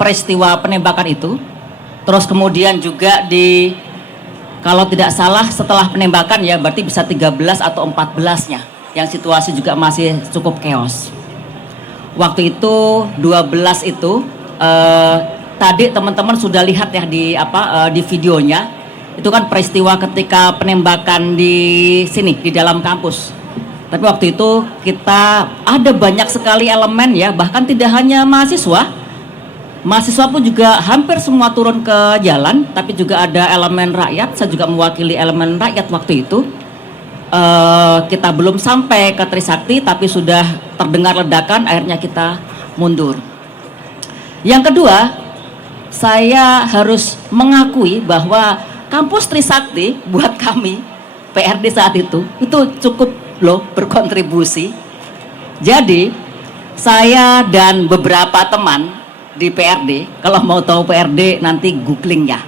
peristiwa penembakan itu, terus kemudian juga kalau tidak salah setelah penembakan ya berarti bisa 13 atau 14-nya yang situasi juga masih cukup chaos. Waktu itu 12 itu tadi teman-teman sudah lihat ya di videonya, itu kan peristiwa ketika penembakan di sini di dalam kampus. Tapi waktu itu kita ada banyak sekali elemen ya, bahkan tidak hanya mahasiswa pun juga hampir semua turun ke jalan, tapi juga ada elemen rakyat. Saya juga mewakili elemen rakyat waktu itu. Kita belum sampai ke Trisakti tapi sudah terdengar ledakan, akhirnya kita mundur. Yang kedua, saya harus mengakui bahwa kampus Trisakti buat kami PRD saat itu cukup loh berkontribusi. Jadi saya dan beberapa teman di PRD, kalau mau tahu PRD nanti googling ya,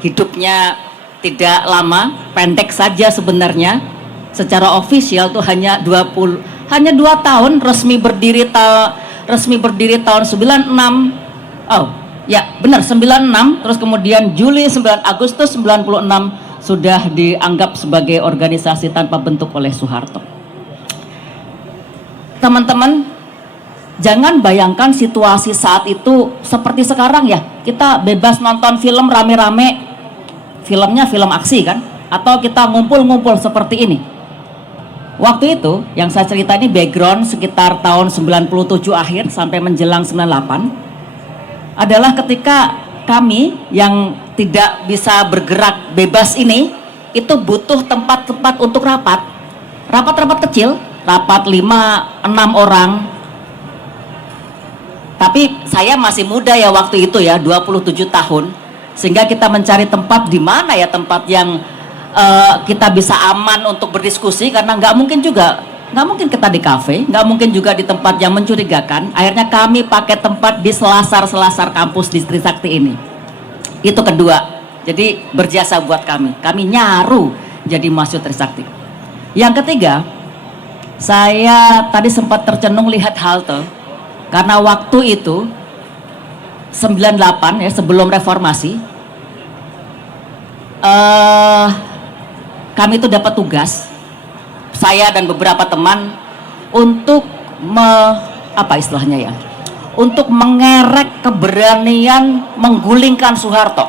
hidupnya tidak lama, pendek saja sebenarnya. Secara official tuh hanya 2 tahun, resmi berdiri tahun 96. Oh ya benar 96, terus kemudian Agustus 96 sudah dianggap sebagai organisasi tanpa bentuk oleh Soeharto. Teman-teman, jangan bayangkan situasi saat itu seperti sekarang ya. Kita bebas nonton film rame-rame, filmnya film aksi kan, atau kita ngumpul-ngumpul seperti ini. Waktu itu yang saya cerita ini background sekitar tahun 97 akhir sampai menjelang 98 adalah ketika kami yang tidak bisa bergerak bebas ini itu butuh tempat-tempat untuk rapat kecil, rapat 5-6 orang. Tapi saya masih muda ya waktu itu ya, 27 tahun, sehingga kita mencari tempat di mana ya tempat yang kita bisa aman untuk berdiskusi, karena nggak mungkin kita di kafe, nggak mungkin juga di tempat yang mencurigakan. Akhirnya kami pakai tempat di selasar kampus di Trisakti ini. Itu kedua, jadi berjasa buat kami nyaru jadi mahasiswa Trisakti. Yang ketiga, saya tadi sempat tercenung lihat halte, karena waktu itu 98 ya, sebelum reformasi, kami itu dapat tugas, saya dan beberapa teman, untuk untuk mengerek keberanian menggulingkan Soeharto.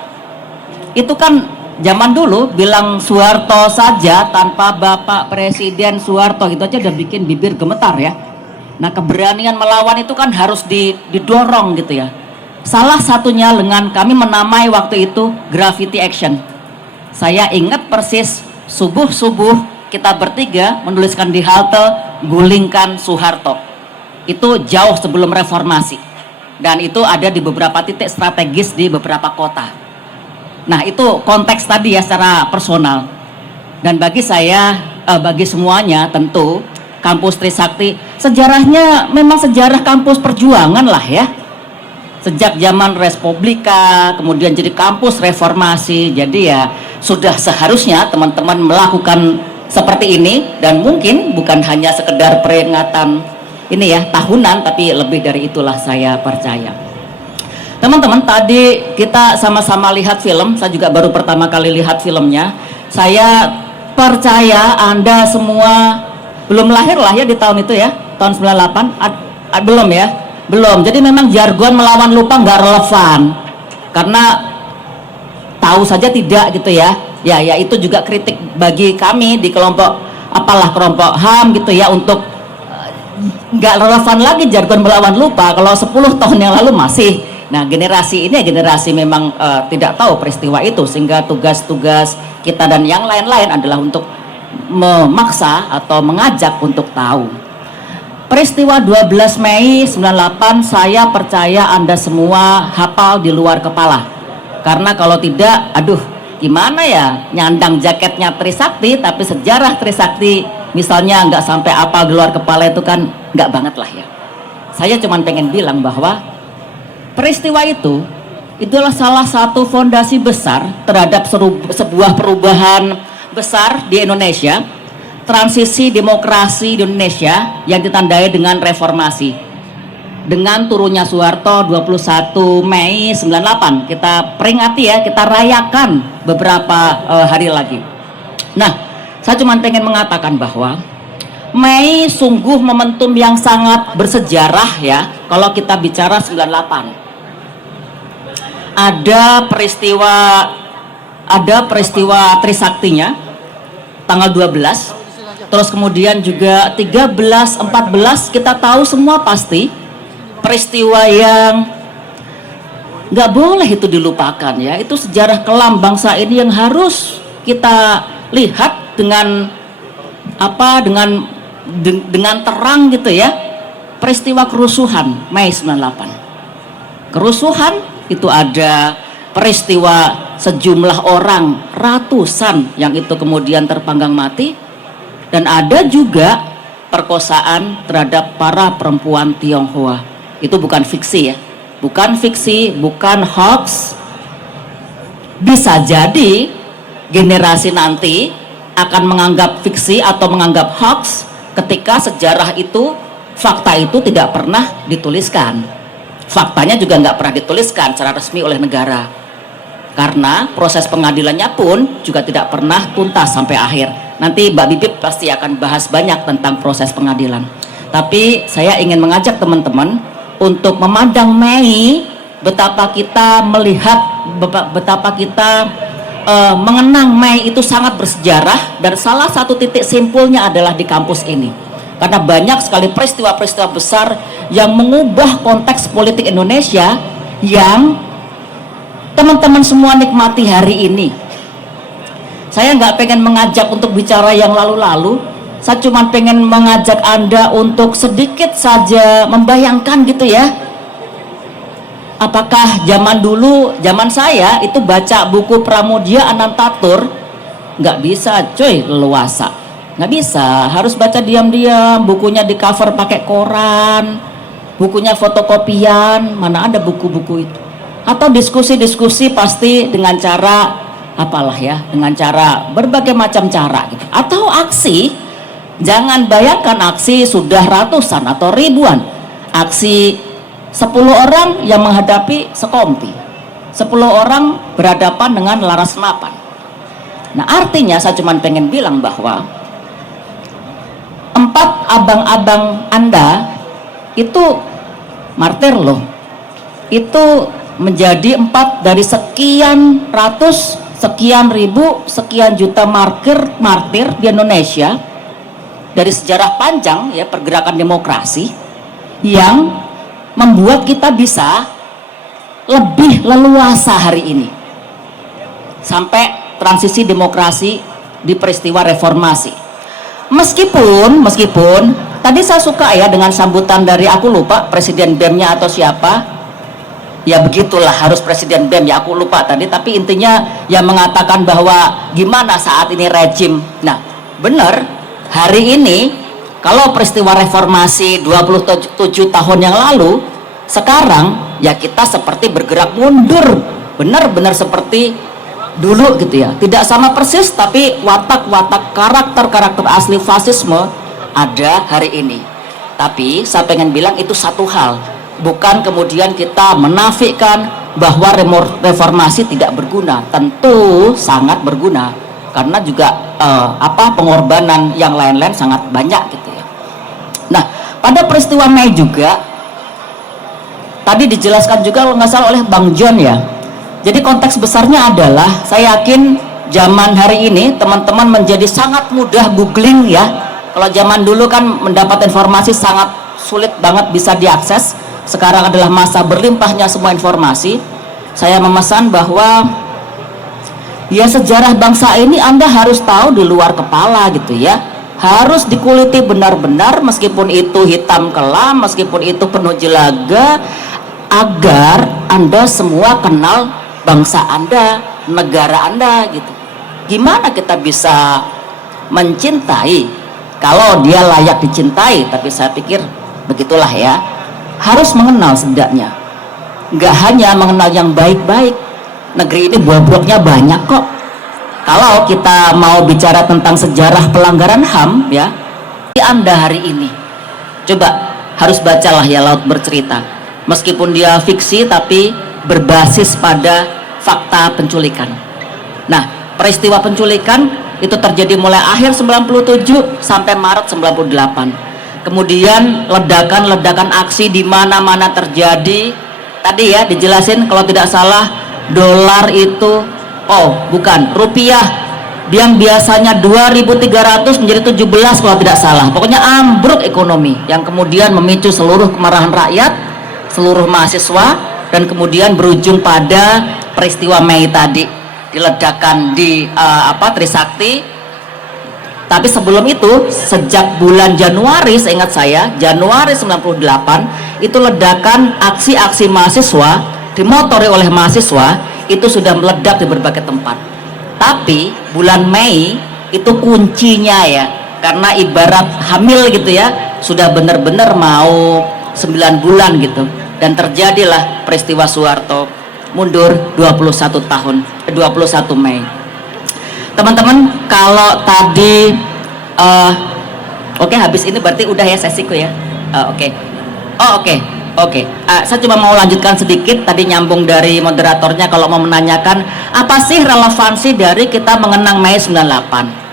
Itu kan zaman dulu bilang Soeharto saja tanpa Bapak Presiden Soeharto, gitu aja udah bikin bibir gemetar ya. Nah, keberanian melawan itu kan harus didorong gitu ya. Salah satunya dengan kami menamai waktu itu Graffiti Action. Saya ingat persis, subuh-subuh kita bertiga menuliskan di halte, gulingkan Soeharto. Itu jauh sebelum reformasi, dan itu ada di beberapa titik strategis di beberapa kota. Nah, itu konteks tadi ya secara personal. Dan bagi saya, bagi semuanya tentu kampus Trisakti sejarahnya memang sejarah kampus perjuangan lah ya. Sejak zaman Respublika, kemudian jadi kampus reformasi. Jadi ya sudah seharusnya teman-teman melakukan seperti ini, dan mungkin bukan hanya sekedar peringatan ini ya tahunan, tapi lebih dari itulah saya percaya. Teman-teman, tadi kita sama-sama lihat film, saya juga baru pertama kali lihat filmnya. Saya percaya Anda semua belum lahir lah ya di tahun itu ya, tahun 98. Belum ya? Belum. Jadi memang jargon melawan lupa nggak relevan, karena tahu saja tidak gitu ya. Ya itu juga kritik bagi kami di kelompok HAM gitu ya, untuk nggak relevan lagi jargon melawan lupa kalau 10 tahun yang lalu masih. Nah, generasi ini generasi memang tidak tahu peristiwa itu, sehingga tugas-tugas kita dan yang lain-lain adalah untuk memaksa atau mengajak untuk tahu. Peristiwa 12 Mei 98 saya percaya Anda semua hafal di luar kepala. Karena kalau tidak, aduh gimana ya nyandang jaketnya Trisakti tapi sejarah Trisakti misalnya nggak sampai apal di luar kepala, itu kan nggak banget lah ya. Saya cuma pengen bilang bahwa peristiwa itu adalah salah satu fondasi besar terhadap sebuah perubahan besar di Indonesia, transisi demokrasi di Indonesia yang ditandai dengan reformasi. dengan turunnya Soeharto 21 Mei 98. Kita peringati ya, kita rayakan beberapa hari lagi. Nah, saya cuma pengen mengatakan bahwa Mei sungguh momentum yang sangat bersejarah ya. Kalau kita bicara 98, ada peristiwa Trisaktinya tanggal 12, terus kemudian juga 13, 14 kita tahu semua pasti peristiwa yang nggak boleh itu dilupakan ya. Itu sejarah kelam bangsa ini yang harus kita lihat dengan dengan terang gitu ya. Peristiwa kerusuhan Mei 98, kerusuhan itu ada peristiwa sejumlah orang ratusan yang itu kemudian terpanggang mati, dan ada juga perkosaan terhadap para perempuan Tionghoa. Itu bukan fiksi ya, bukan fiksi, bukan hoax. Bisa jadi generasi nanti akan menganggap fiksi atau menganggap hoax ketika sejarah itu, fakta itu tidak pernah dituliskan. Faktanya juga nggak pernah dituliskan secara resmi oleh negara, karena proses pengadilannya pun juga tidak pernah tuntas sampai akhir. Nanti Mbak Bibip pasti akan bahas banyak tentang proses pengadilan. Tapi saya ingin mengajak teman-teman untuk memandang Mei, betapa kita melihat, betapa kita mengenang Mei itu sangat bersejarah, dan salah satu titik simpulnya adalah di kampus ini. Karena banyak sekali peristiwa-peristiwa besar yang mengubah konteks politik Indonesia yang teman-teman semua nikmati hari ini. Saya nggak pengen mengajak untuk bicara yang lalu-lalu, saya cuma pengen mengajak Anda untuk sedikit saja membayangkan gitu ya. Apakah zaman dulu, zaman saya itu baca buku Pramudia Anantatur, nggak bisa coy, leluasa, nggak bisa, harus baca diam-diam, bukunya di cover pakai koran, bukunya fotokopian, mana ada buku-buku itu. Atau diskusi-diskusi pasti dengan cara apalah ya, dengan cara berbagai macam cara gitu. Atau aksi, jangan bayangkan aksi sudah ratusan atau ribuan, aksi 10 orang yang menghadapi sekompi, 10 orang berhadapan dengan laras mapan. Nah, artinya saya cuma pengen bilang bahwa 4 abang-abang Anda itu martir loh. Itu menjadi 4 dari sekian ratus, sekian ribu, sekian juta martir di Indonesia dari sejarah panjang ya pergerakan demokrasi, yang membuat kita bisa lebih leluasa hari ini sampai transisi demokrasi di peristiwa reformasi. Meskipun tadi saya suka ya dengan sambutan dari, aku lupa presiden BEM-nya atau siapa ya, begitulah harus presiden BEM ya, aku lupa tadi, tapi intinya yang mengatakan bahwa gimana saat ini rejim. Nah benar, hari ini kalau peristiwa reformasi 27 tahun yang lalu, sekarang ya kita seperti bergerak mundur, benar-benar seperti dulu gitu ya. Tidak sama persis, tapi watak-watak karakter asli fasisme ada hari ini. Tapi saya pengen bilang itu satu hal, bukan kemudian kita menafikan bahwa reformasi tidak berguna. Tentu sangat berguna, karena juga pengorbanan yang lain-lain sangat banyak gitu ya. Nah, pada peristiwa Mei juga tadi dijelaskan juga kalau nggak salah oleh Bang John ya. Jadi konteks besarnya adalah, saya yakin zaman hari ini teman-teman menjadi sangat mudah googling ya. Kalau zaman dulu kan mendapat informasi sangat sulit banget bisa diakses. Sekarang adalah masa berlimpahnya semua informasi. Saya memesan bahwa ya sejarah bangsa ini Anda harus tahu di luar kepala gitu ya. Harus dikuliti benar-benar, meskipun itu hitam kelam, meskipun itu penuh jelaga, agar Anda semua kenal bangsa Anda, negara Anda gitu. Gimana kita bisa mencintai kalau dia layak dicintai? Tapi saya pikir begitulah ya, harus mengenal setidaknya. Nggak hanya mengenal yang baik-baik, negeri ini bobroknya banyak kok. Kalau kita mau bicara tentang sejarah pelanggaran HAM ya, Anda hari ini coba harus bacalah ya Laut Bercerita. Meskipun dia fiksi tapi berbasis pada fakta penculikan. Nah, peristiwa penculikan itu terjadi mulai akhir 97 sampai Maret 98. Kemudian ledakan-ledakan aksi di mana-mana terjadi. Tadi ya dijelasin kalau tidak salah dolar itu, rupiah yang biasanya 2.300 menjadi 17 kalau tidak salah. Pokoknya ambruk ekonomi yang kemudian memicu seluruh kemarahan rakyat, seluruh mahasiswa, dan kemudian berujung pada peristiwa Mei tadi, diledakan di Trisakti. Tapi sebelum itu, sejak bulan Januari, seingat saya, Januari 98, itu ledakan aksi-aksi mahasiswa, dimotori oleh mahasiswa, itu sudah meledak di berbagai tempat. Tapi bulan Mei, itu kuncinya ya, karena ibarat hamil gitu ya, sudah benar-benar mau 9 bulan gitu. Dan terjadilah peristiwa Soeharto mundur 21 Mei. Teman-teman, kalau tadi habis ini berarti udah ya sesiku ya. Saya cuma mau lanjutkan sedikit, tadi nyambung dari moderatornya kalau mau menanyakan apa sih relevansi dari kita mengenang Mei 98.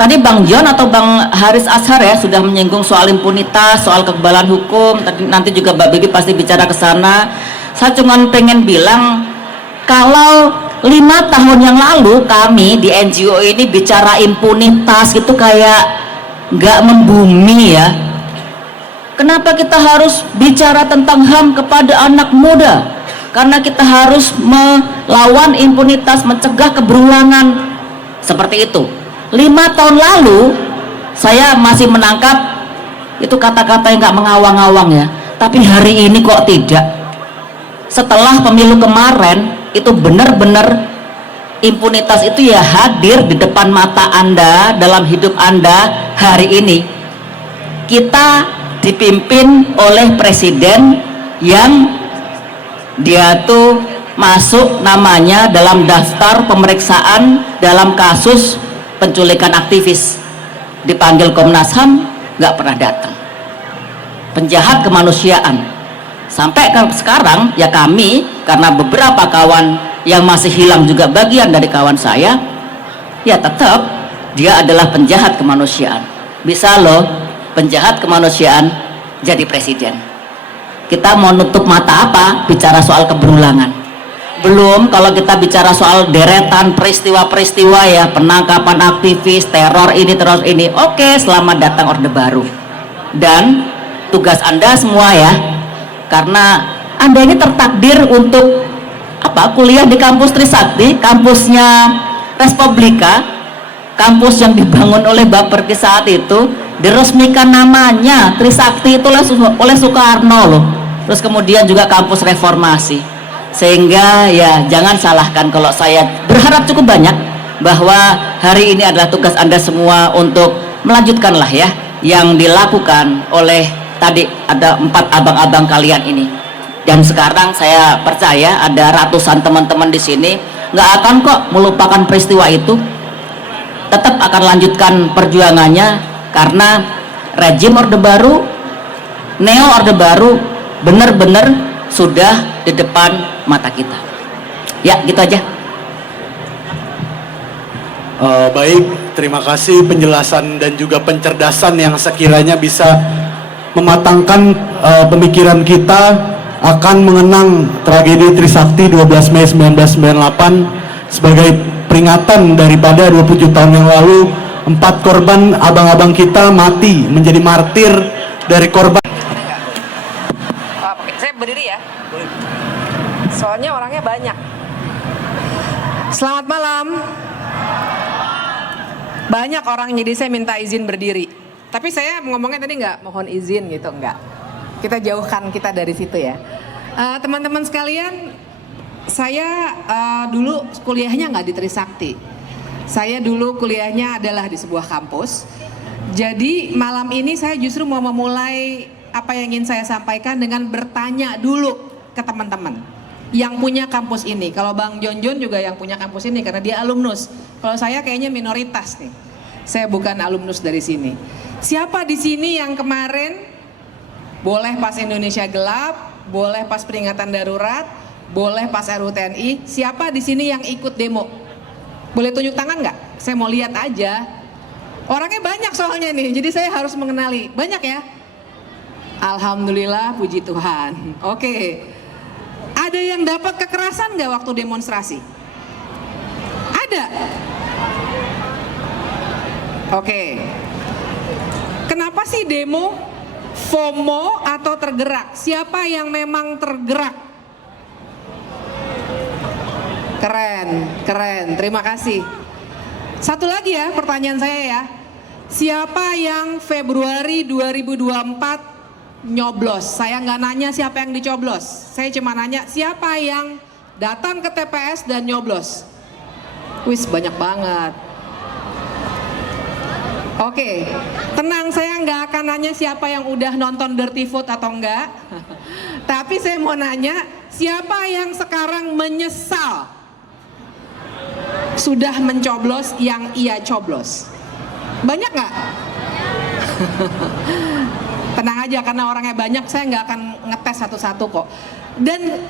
Tadi Bang John atau Bang Haris Ashar ya sudah menyinggung soal impunitas, soal kekebalan hukum. Nanti juga Mbak Bibi pasti bicara ke sana. Saya cuma pengen bilang, kalau 5 tahun yang lalu kami di NGO ini bicara impunitas itu kayak nggak membumi ya. Kenapa kita harus bicara tentang HAM kepada anak muda? Karena kita harus melawan impunitas, mencegah keberulangan. Seperti itu. 5 tahun lalu saya masih menangkap itu kata-kata yang nggak mengawang-awang ya. Tapi hari ini kok tidak. Setelah pemilu kemarin, itu benar-benar impunitas itu ya hadir di depan mata Anda, dalam hidup Anda hari ini. Kita dipimpin oleh presiden yang dia tuh masuk namanya dalam daftar pemeriksaan dalam kasus penculikan aktivis, dipanggil Komnas HAM nggak pernah datang. Penjahat kemanusiaan. Sampai sekarang ya kami, karena beberapa kawan yang masih hilang juga bagian dari kawan saya, ya tetap dia adalah penjahat kemanusiaan. Bisa loh penjahat kemanusiaan jadi presiden. Kita mau nutup mata apa bicara soal keberulangan? Belum kalau kita bicara soal deretan peristiwa-peristiwa ya, penangkapan aktivis, teror ini. Oke, selamat datang Orde Baru. Dan tugas Anda semua ya, karena Anda ini tertakdir untuk kuliah di kampus Trisakti, kampusnya Respublika, kampus yang dibangun oleh Baperki saat itu, diresmikan namanya Trisakti itu oleh Soekarno loh. Terus kemudian juga kampus reformasi. Sehingga ya jangan salahkan kalau saya berharap cukup banyak bahwa hari ini adalah tugas Anda semua untuk melanjutkanlah ya yang dilakukan oleh tadi ada 4 abang-abang kalian ini. Dan sekarang saya percaya ada ratusan teman-teman di sini nggak akan kok melupakan peristiwa itu, tetap akan lanjutkan perjuangannya karena rejim Orde Baru, neo Orde Baru benar-benar sudah di depan mata kita. Ya gitu aja. Baik, terima kasih penjelasan dan juga pencerdasan yang sekiranya bisa mematangkan pemikiran kita akan mengenang tragedi Trisakti 12 Mei 1998 sebagai peringatan daripada 27 tahun yang lalu 4 korban abang-abang kita mati menjadi martir dari korban. Saya berdiri ya, soalnya orangnya banyak. Selamat malam. Banyak orang jadi saya minta izin berdiri. Tapi saya ngomongnya tadi nggak mohon izin gitu, nggak. Kita jauhkan kita dari situ ya. Teman-teman sekalian, saya dulu kuliahnya nggak di Trisakti. Saya dulu kuliahnya adalah di sebuah kampus. Jadi malam ini saya justru mau memulai apa yang ingin saya sampaikan dengan bertanya dulu ke teman-teman yang punya kampus ini. Kalau Bang Jonjon juga yang punya kampus ini karena dia alumnus. Kalau saya kayaknya minoritas nih. Saya bukan alumnus dari sini. Siapa di sini yang kemarin Boleh pas Indonesia gelap, boleh pas peringatan darurat, boleh pas RUTNI. Siapa di sini yang ikut demo? Boleh tunjuk tangan nggak? Saya mau lihat aja. Orangnya banyak soalnya nih, jadi saya harus mengenali. Banyak ya? Alhamdulillah, puji Tuhan. Oke. Ada yang dapat kekerasan nggak waktu demonstrasi? Ada. Oke. Kenapa sih demo? FOMO atau tergerak? Siapa yang memang tergerak? Keren, keren. Terima kasih. Satu lagi ya pertanyaan saya ya. Siapa yang Februari 2024 nyoblos? Saya nggak nanya siapa yang dicoblos. Saya cuma nanya siapa yang datang ke TPS dan nyoblos. Wis banyak banget. Oke, tenang, saya nggak akan nanya siapa yang udah nonton Dirty Food atau enggak. Tapi saya mau nanya, siapa yang sekarang menyesal sudah mencoblos yang ia coblos? Banyak nggak? Tenang aja, karena orangnya banyak, saya nggak akan ngetes satu-satu kok. Dan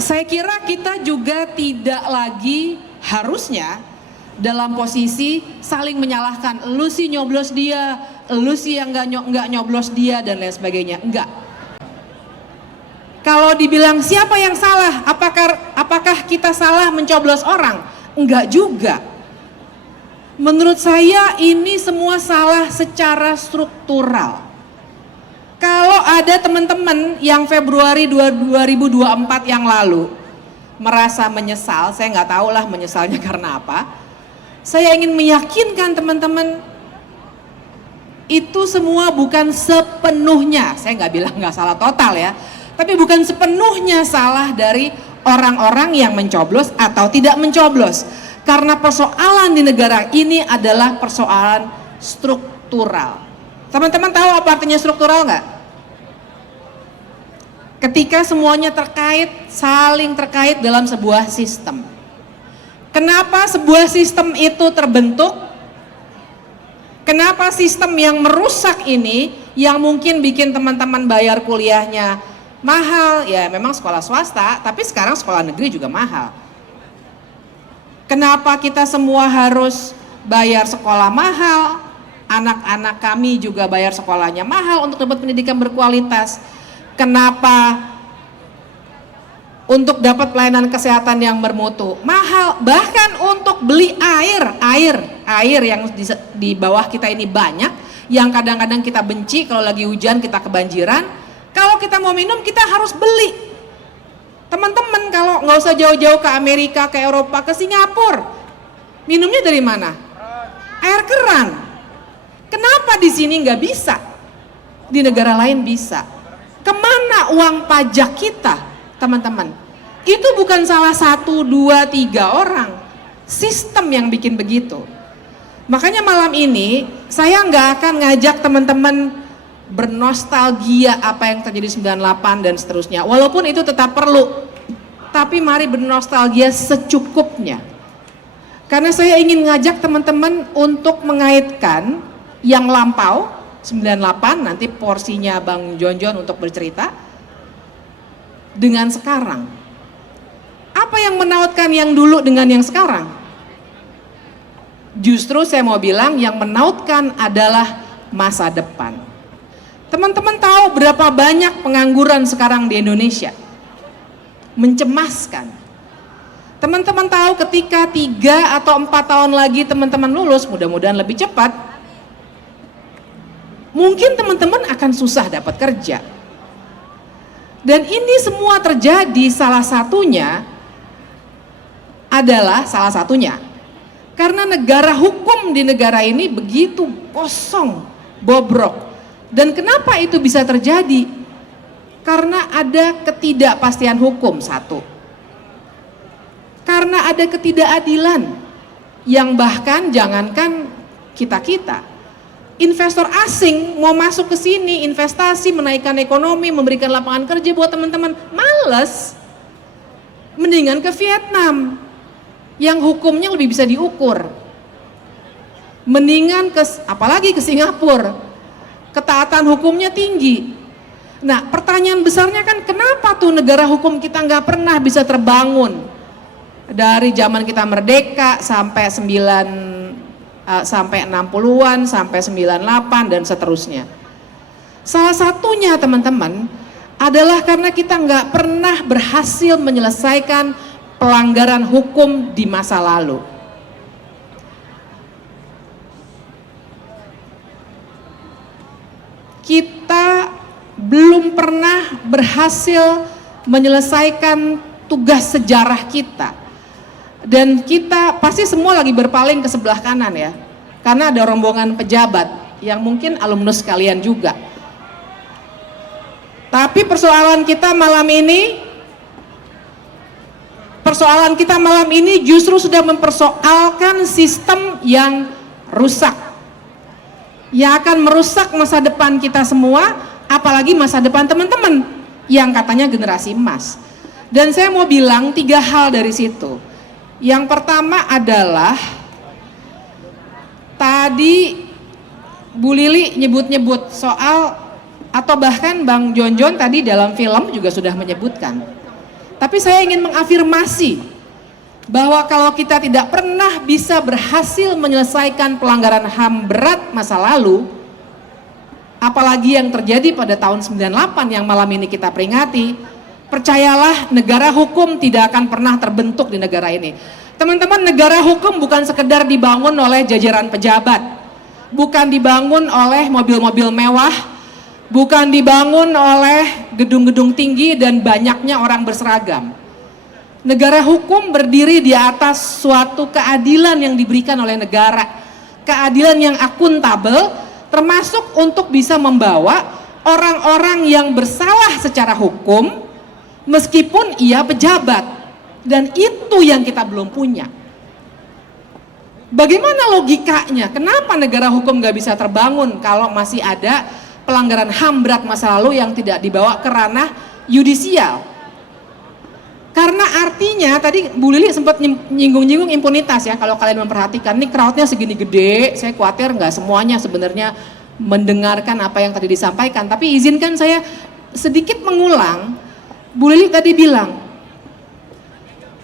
saya kira kita juga tidak lagi harusnya dalam posisi saling menyalahkan, lu sih nyoblos dia, lu sih yang nggak nyoblos dia dan lain sebagainya. Enggak. Kalau dibilang siapa yang salah, apakah kita salah mencoblos orang? Enggak juga. Menurut saya ini semua salah secara struktural. Kalau ada teman-teman yang Februari 2024 yang lalu merasa menyesal, saya nggak tahu lah menyesalnya karena apa. Saya ingin meyakinkan teman-teman, itu semua bukan sepenuhnya, saya nggak bilang nggak salah total ya, tapi bukan sepenuhnya salah dari orang-orang yang mencoblos atau tidak mencoblos. Karena persoalan di negara ini adalah persoalan struktural. Teman-teman tahu apa artinya struktural nggak? Ketika semuanya terkait, saling terkait dalam sebuah sistem. Kenapa sebuah sistem itu terbentuk? Kenapa sistem yang merusak ini, yang mungkin bikin teman-teman bayar kuliahnya mahal, ya memang sekolah swasta, tapi sekarang sekolah negeri juga mahal. Kenapa kita semua harus bayar sekolah mahal? Anak-anak kami juga bayar sekolahnya mahal untuk dapat pendidikan berkualitas. Kenapa untuk dapat pelayanan kesehatan yang bermutu mahal? Bahkan untuk beli air yang di bawah kita ini banyak, yang kadang-kadang kita benci kalau lagi hujan kita kebanjiran. Kalau kita mau minum kita harus beli. Teman-teman kalau nggak usah jauh-jauh ke Amerika, ke Eropa, ke Singapura, minumnya dari mana? Air keran. Kenapa di sini nggak bisa? Di negara lain bisa. Kemana uang pajak kita? Teman-teman, itu bukan salah 1, 2, 3 orang, sistem yang bikin begitu. Makanya malam ini saya nggak akan ngajak teman-teman bernostalgia apa yang terjadi 98 dan seterusnya, walaupun itu tetap perlu, tapi mari bernostalgia secukupnya. Karena saya ingin ngajak teman-teman untuk mengaitkan yang lampau 98, nanti porsinya Bang Jonjon untuk bercerita, dengan sekarang. Apa yang menautkan yang dulu dengan yang sekarang? Justru saya mau bilang yang menautkan adalah masa depan. Teman-teman tahu berapa banyak pengangguran sekarang di Indonesia? Mencemaskan. Teman-teman tahu ketika 3 atau 4 tahun lagi teman-teman lulus, mudah-mudahan lebih cepat, mungkin teman-teman akan susah dapat kerja. Dan ini semua terjadi salah satunya karena negara hukum di negara ini begitu kosong, bobrok. Dan kenapa itu bisa terjadi? Karena ada ketidakpastian hukum, satu. Karena ada ketidakadilan yang bahkan jangankan kita-kita, investor asing mau masuk ke sini, investasi, menaikkan ekonomi, memberikan lapangan kerja buat teman-teman, males. Mendingan ke Vietnam yang hukumnya lebih bisa diukur. Mendingan apalagi ke Singapura, ketaatan hukumnya tinggi. Nah, pertanyaan besarnya kan kenapa tuh negara hukum kita nggak pernah bisa terbangun dari zaman kita merdeka sampai 60-an, sampai 98 dan seterusnya. Salah satunya teman-teman adalah karena kita nggak pernah berhasil menyelesaikan pelanggaran hukum di masa lalu. Kita belum pernah berhasil menyelesaikan tugas sejarah kita. Dan kita pasti semua lagi berpaling ke sebelah kanan ya. Karena ada rombongan pejabat yang mungkin alumnus kalian juga. Tapi persoalan kita malam ini justru sudah mempersoalkan sistem yang rusak. Yang akan merusak masa depan kita semua, apalagi masa depan teman-teman yang katanya generasi emas. Dan saya mau bilang 3 hal dari situ. Yang pertama adalah tadi Bu Lili nyebut-nyebut soal, atau bahkan Bang Jonjon tadi dalam film juga sudah menyebutkan. Tapi saya ingin mengafirmasi bahwa kalau kita tidak pernah bisa berhasil menyelesaikan pelanggaran HAM berat masa lalu, apalagi yang terjadi pada tahun 98 yang malam ini kita peringati, percayalah negara hukum tidak akan pernah terbentuk di negara ini. Teman-teman, negara hukum bukan sekedar dibangun oleh jajaran pejabat, bukan dibangun oleh mobil-mobil mewah, bukan dibangun oleh gedung-gedung tinggi dan banyaknya orang berseragam. Negara hukum berdiri di atas suatu keadilan yang diberikan oleh negara, keadilan yang akuntabel, termasuk untuk bisa membawa orang-orang yang bersalah secara hukum meskipun ia pejabat, dan itu yang kita belum punya. Bagaimana logikanya? Kenapa negara hukum gak bisa terbangun kalau masih ada pelanggaran HAM berat masa lalu yang tidak dibawa ke ranah yudisial? Karena artinya tadi Bu Lili sempat nyinggung-nyinggung impunitas ya. Kalau kalian memperhatikan, ini crowdnya segini gede, saya khawatir nggak semuanya sebenarnya mendengarkan apa yang tadi disampaikan. Tapi izinkan saya sedikit mengulang. Bu Lili tadi bilang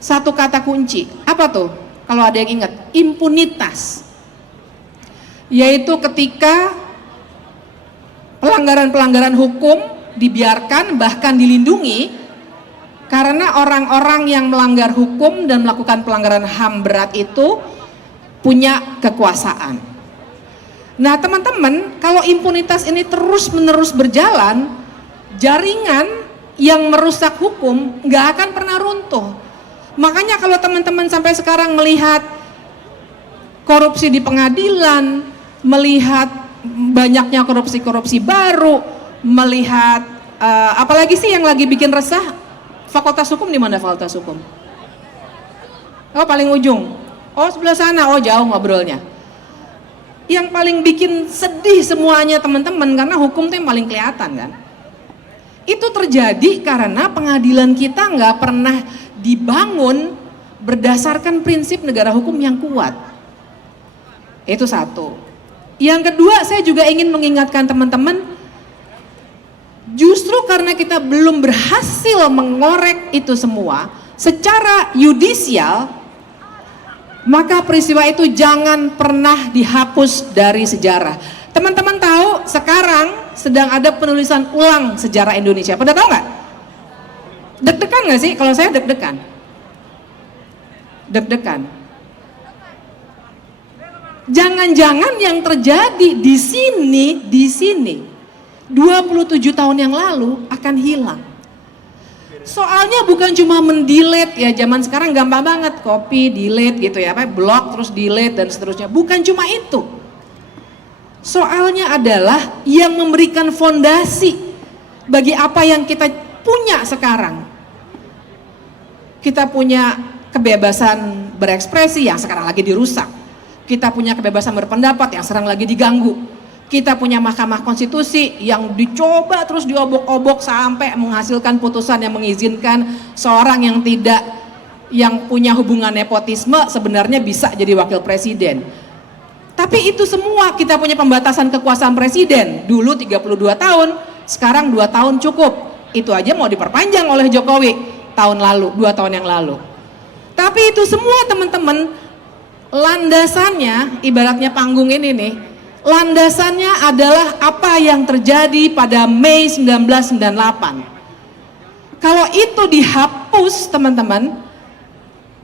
satu kata kunci, apa tuh? Kalau ada yang ingat, impunitas. Yaitu ketika pelanggaran-pelanggaran hukum dibiarkan bahkan dilindungi, karena orang-orang yang melanggar hukum dan melakukan pelanggaran HAM berat itu punya kekuasaan. Nah teman-teman, kalau impunitas ini terus-menerus berjalan, jaringan yang merusak hukum nggak akan pernah runtuh. Makanya kalau teman-teman sampai sekarang melihat korupsi di pengadilan, melihat banyaknya korupsi-korupsi baru, melihat apalagi sih yang lagi bikin resah, Fakultas Hukum di mana Fakultas Hukum? Oh paling ujung. Oh sebelah sana. Oh jauh ngobrolnya. Yang paling bikin sedih semuanya teman-teman, karena hukum itu yang paling kelihatan kan. Itu terjadi karena pengadilan kita nggak pernah dibangun berdasarkan prinsip negara hukum yang kuat. Itu satu. Yang kedua, saya juga ingin mengingatkan teman-teman, justru karena kita belum berhasil mengorek itu semua secara yudisial, maka peristiwa itu jangan pernah dihapus dari sejarah. Teman-teman tahu sekarang sedang ada penulisan ulang sejarah Indonesia. Pada tahu nggak? Deg-degan nggak sih? Kalau saya deg-degan. Deg-degan. Jangan-jangan yang terjadi di sini 27 tahun yang lalu akan hilang. Soalnya bukan cuma mendelete ya, zaman sekarang gampang banget, copy, delete gitu ya, blok terus delete dan seterusnya. Bukan cuma itu. Soalnya adalah yang memberikan fondasi bagi apa yang kita punya sekarang. Kita punya kebebasan berekspresi yang sekarang lagi dirusak. Kita punya kebebasan berpendapat yang sekarang lagi diganggu. Kita punya Mahkamah Konstitusi yang dicoba terus diobok-obok sampai menghasilkan putusan yang mengizinkan seorang yang punya hubungan nepotisme sebenarnya bisa jadi wakil presiden. Tapi itu semua, kita punya pembatasan kekuasaan presiden. Dulu 32 tahun, sekarang 2 tahun cukup. Itu aja mau diperpanjang oleh Jokowi tahun lalu, 2 tahun yang lalu. Tapi itu semua teman-teman, landasannya, ibaratnya panggung ini nih, landasannya adalah apa yang terjadi pada Mei 1998. Kalau itu dihapus teman-teman,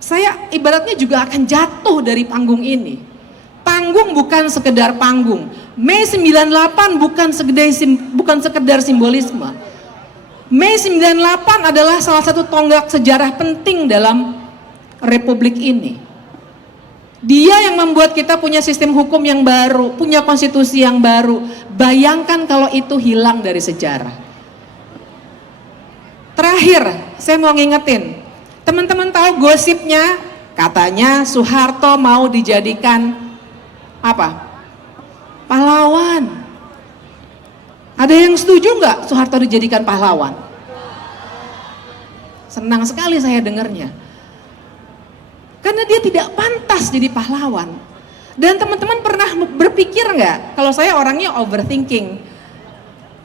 saya ibaratnya juga akan jatuh dari panggung ini. Panggung bukan sekedar panggung. Mei 98 bukan sekedar simbolisme. Mei 98 adalah salah satu tonggak sejarah penting dalam Republik ini. Dia yang membuat kita punya sistem hukum yang baru, punya konstitusi yang baru. Bayangkan kalau itu hilang dari sejarah. Terakhir, saya mau ngingetin, teman-teman tahu gosipnya, katanya Soeharto mau dijadikan apa? Pahlawan. Ada yang setuju nggak Soeharto dijadikan pahlawan? Senang sekali saya dengarnya. Karena dia tidak pantas jadi pahlawan. Dan teman-teman pernah berpikir nggak? Kalau saya orangnya overthinking.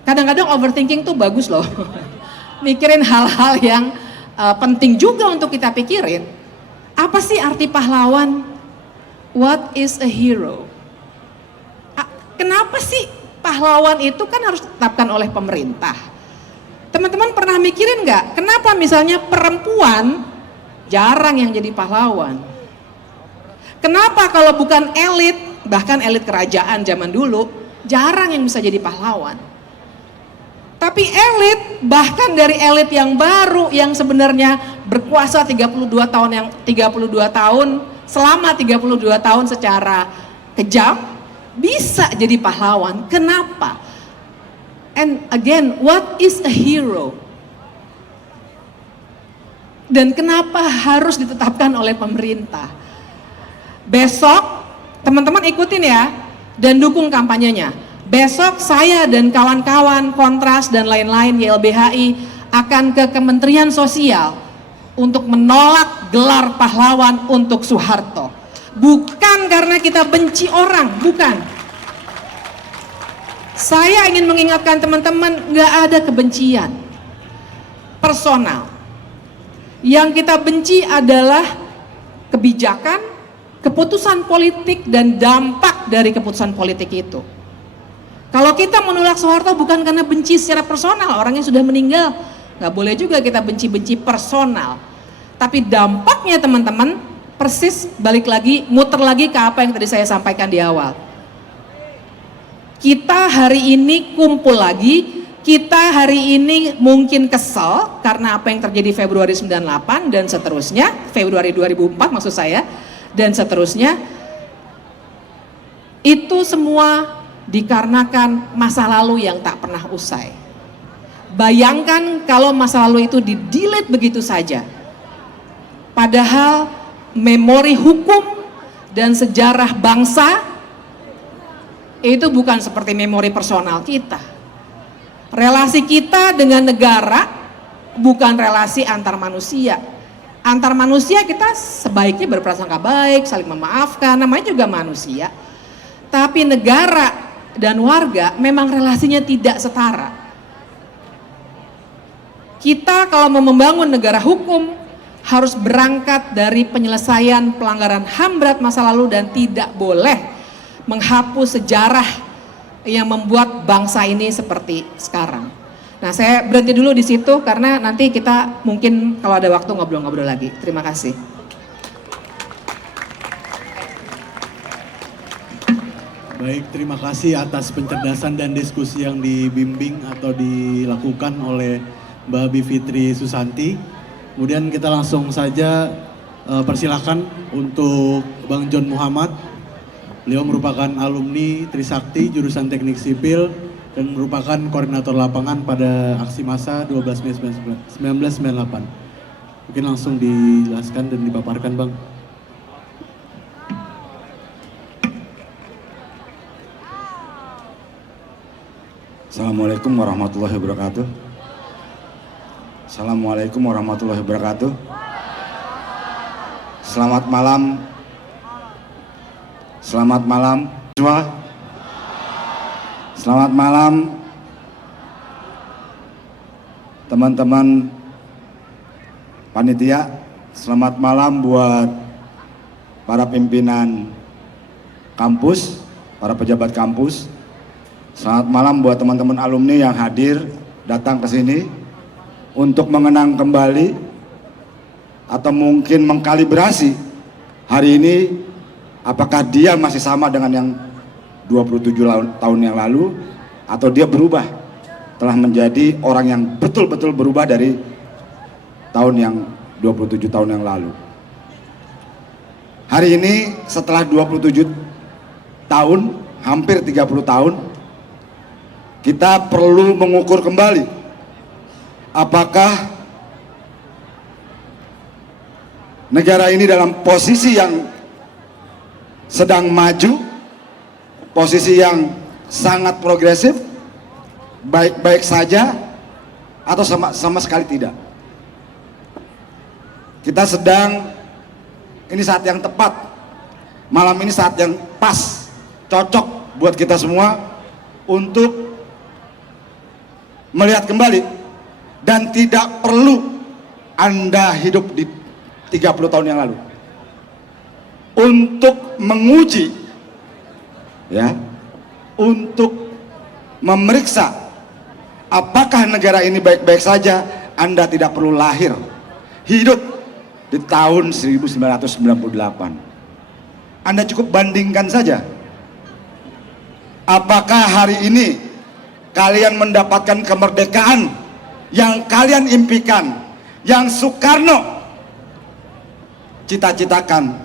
Kadang-kadang overthinking tuh bagus loh. Mikirin hal-hal yang penting juga untuk kita pikirin. Apa sih arti pahlawan? What is a hero? Kenapa sih pahlawan itu kan harus ditetapkan oleh pemerintah? Teman-teman pernah mikirin nggak? Kenapa misalnya perempuan jarang yang jadi pahlawan? Kenapa kalau bukan elit, bahkan elit kerajaan zaman dulu, jarang yang bisa jadi pahlawan? Tapi elit, bahkan dari elit yang baru yang sebenarnya berkuasa 32 tahun selama 32 tahun secara kejam bisa jadi pahlawan. Kenapa? And again, what is a hero? Dan kenapa harus ditetapkan oleh pemerintah? Besok teman-teman ikutin ya dan dukung kampanyenya. Besok saya dan kawan-kawan Kontras dan lain-lain YLBHI akan ke Kementerian Sosial untuk menolak gelar pahlawan untuk Soeharto. Bukan karena kita benci orang, bukan. Saya ingin mengingatkan teman-teman, nggak ada kebencian personal. Yang kita benci adalah kebijakan, keputusan politik dan dampak dari keputusan politik itu. Kalau kita menolak Soeharto bukan karena benci secara personal, orangnya sudah meninggal, nggak boleh juga kita benci-benci personal. Tapi dampaknya teman-teman persis balik lagi, muter lagi ke apa yang tadi saya sampaikan di awal. Kita hari ini kumpul lagi, kita hari ini mungkin kesel karena apa yang terjadi Februari 98 dan seterusnya, Februari 2004 maksud saya, dan seterusnya. Itu semua dikarenakan masa lalu yang tak pernah usai. Bayangkan kalau masa lalu itu di-delete begitu saja. Padahal memori hukum dan sejarah bangsa itu bukan seperti memori personal kita. Relasi kita dengan negara bukan relasi antar manusia. Antar manusia kita sebaiknya berprasangka baik, saling memaafkan, namanya juga manusia. Tapi negara dan warga memang relasinya tidak setara. Kita kalau mau membangun negara hukum harus berangkat dari penyelesaian pelanggaran HAM berat masa lalu dan tidak boleh menghapus sejarah yang membuat bangsa ini seperti sekarang. Nah, saya berhenti dulu di situ karena nanti kita mungkin kalau ada waktu ngobrol-ngobrol lagi. Terima kasih. Baik, terima kasih atas pencerdasan dan diskusi yang dibimbing atau dilakukan oleh Mbak Bivitri Susanti. Kemudian kita langsung saja persilahkan untuk Bang John Muhammad. Beliau merupakan alumni Trisakti jurusan Teknik Sipil dan merupakan koordinator lapangan pada aksi massa 12 Mei 1998. Mungkin langsung dijelaskan dan dipaparkan, Bang. Assalamualaikum warahmatullahi wabarakatuh. Assalamualaikum warahmatullahi wabarakatuh. Selamat malam. Selamat malam semua. Selamat malam teman-teman panitia, selamat malam buat para pimpinan kampus, para pejabat kampus. Selamat malam buat teman-teman alumni yang hadir datang ke sini untuk mengenang kembali atau mungkin mengkalibrasi hari ini apakah dia masih sama dengan yang 27 tahun yang lalu atau dia berubah, telah menjadi orang yang betul-betul berubah dari tahun yang 27 tahun yang lalu. Hari ini setelah 27 tahun, hampir 30 tahun, kita perlu mengukur kembali apakah negara ini dalam posisi yang sedang maju, posisi yang sangat progresif, baik-baik saja, atau sama sekali tidak. Kita sedang, ini saat yang tepat, malam ini saat yang pas, cocok buat kita semua untuk melihat kembali, dan tidak perlu Anda hidup di 30 tahun yang lalu untuk menguji, ya, untuk memeriksa apakah negara ini baik-baik saja. Anda tidak perlu lahir, hidup di tahun 1998. Anda cukup bandingkan saja. Apakah hari ini kalian mendapatkan kemerdekaan yang kalian impikan, yang Soekarno cita-citakan?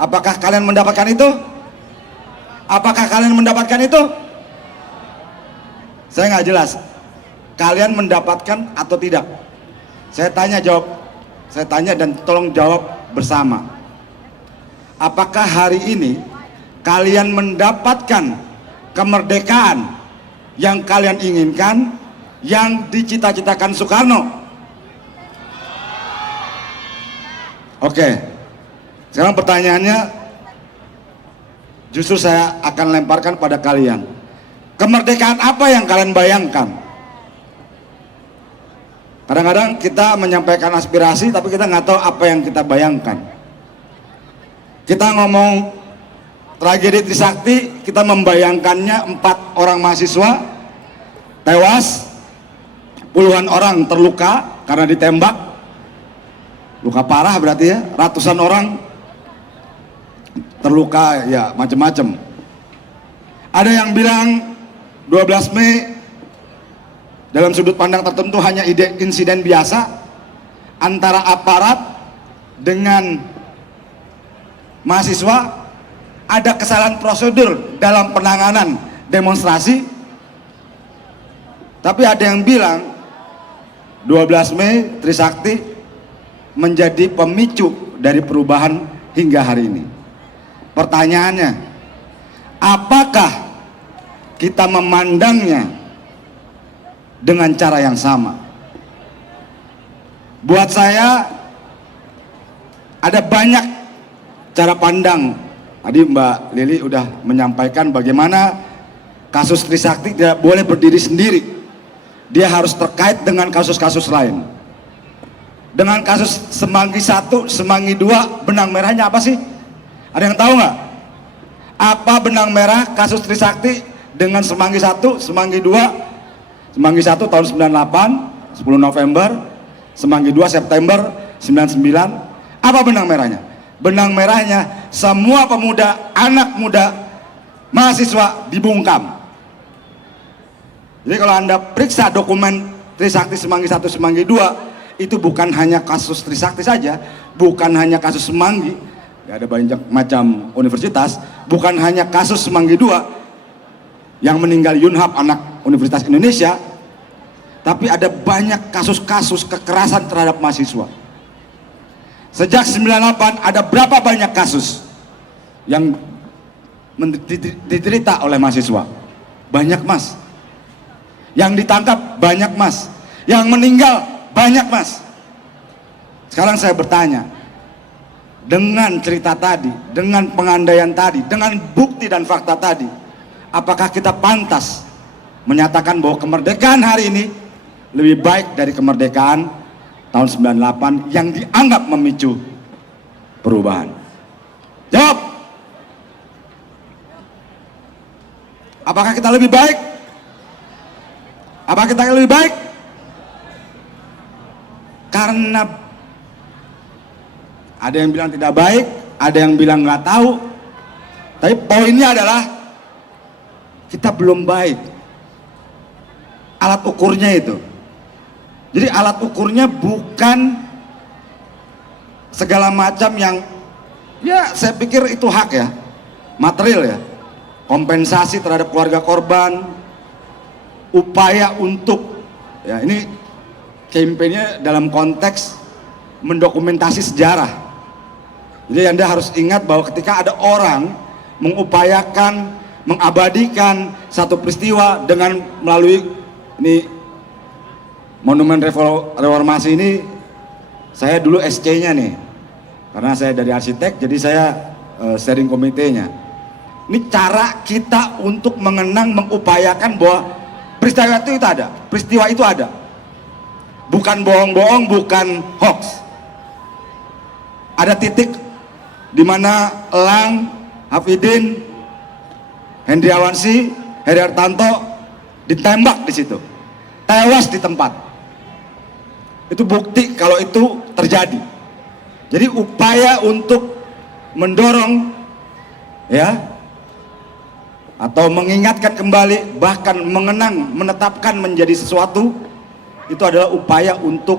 Apakah kalian mendapatkan itu? Apakah kalian mendapatkan itu? Saya nggak jelas. Kalian mendapatkan atau tidak? Saya tanya jawab. Saya tanya dan tolong jawab bersama. Apakah hari ini kalian mendapatkan kemerdekaan yang kalian inginkan, yang dicita-citakan Soekarno? Oke. Sekarang pertanyaannya, justru saya akan lemparkan pada kalian. Kemerdekaan apa yang kalian bayangkan? Kadang-kadang kita menyampaikan aspirasi, tapi kita nggak tahu apa yang kita bayangkan. Kita ngomong tragedi Trisakti, kita membayangkannya 4 orang mahasiswa tewas, puluhan orang terluka karena ditembak, luka parah berarti ya, ratusan orang terluka, ya macam-macam. Ada yang bilang 12 Mei dalam sudut pandang tertentu hanya insiden biasa antara aparat dengan mahasiswa, ada kesalahan prosedur dalam penanganan demonstrasi. Tapi ada yang bilang 12 Mei Trisakti menjadi pemicu dari perubahan hingga hari ini. Pertanyaannya, apakah kita memandangnya dengan cara yang sama? Buat saya ada banyak cara pandang. Tadi Mbak Lili udah menyampaikan bagaimana kasus Trisakti tidak boleh berdiri sendiri. Dia harus terkait dengan kasus-kasus lain. Dengan kasus Semanggi 1, Semanggi 2, benang merahnya apa sih? Ada yang tahu nggak? Apa benang merah kasus Trisakti dengan Semanggi 1, Semanggi 2? Semanggi 1 tahun 98, 10 November. Semanggi 2 September 99. Apa benang merahnya? Benang merahnya semua pemuda, anak muda, mahasiswa dibungkam. Jadi kalau Anda periksa dokumen Trisakti Semanggi 1, Semanggi 2, itu bukan hanya kasus Trisakti saja, bukan hanya kasus Semanggi, ya ada banyak macam universitas, bukan hanya kasus Semanggi 2 yang meninggal Yunhap, anak Universitas Indonesia, tapi ada banyak kasus-kasus kekerasan terhadap mahasiswa. Sejak 98 ada berapa banyak kasus yang diterita oleh mahasiswa? Banyak Mas. Yang ditangkap banyak Mas. Yang meninggal banyak Mas. Sekarang saya bertanya, dengan cerita tadi, dengan pengandaian tadi, dengan bukti dan fakta tadi, apakah kita pantas menyatakan bahwa kemerdekaan hari ini lebih baik dari kemerdekaan tahun 98 yang dianggap memicu perubahan? Jawab. Apakah kita lebih baik? Apakah kita lebih baik? Karena ada yang bilang tidak baik, ada yang bilang nggak tahu. Tapi poinnya adalah kita belum baik. Alat ukurnya itu. Jadi alat ukurnya bukan segala macam yang, ya saya pikir itu hak ya, material ya, kompensasi terhadap keluarga korban, upaya untuk, ya ini kampanye dalam konteks mendokumentasi sejarah. Jadi Anda harus ingat bahwa ketika ada orang mengupayakan, mengabadikan satu peristiwa dengan melalui ini Monumen Reformasi ini, saya dulu SC-nya nih, karena saya dari arsitek, jadi saya steering komitenya. Ini cara kita untuk mengenang, mengupayakan bahwa peristiwa itu ada, bukan bohong-bohong, bukan hoax. Ada titik di mana Elang, Hafidin, Hendriawansyah, Heri Hartanto ditembak di situ, tewas di tempat. Itu bukti kalau itu terjadi. Jadi upaya untuk mendorong, ya, atau mengingatkan kembali, bahkan mengenang, menetapkan menjadi sesuatu, itu adalah upaya untuk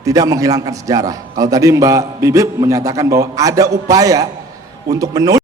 tidak menghilangkan sejarah. Kalau tadi Mbak Bibip menyatakan bahwa ada upaya untuk menulis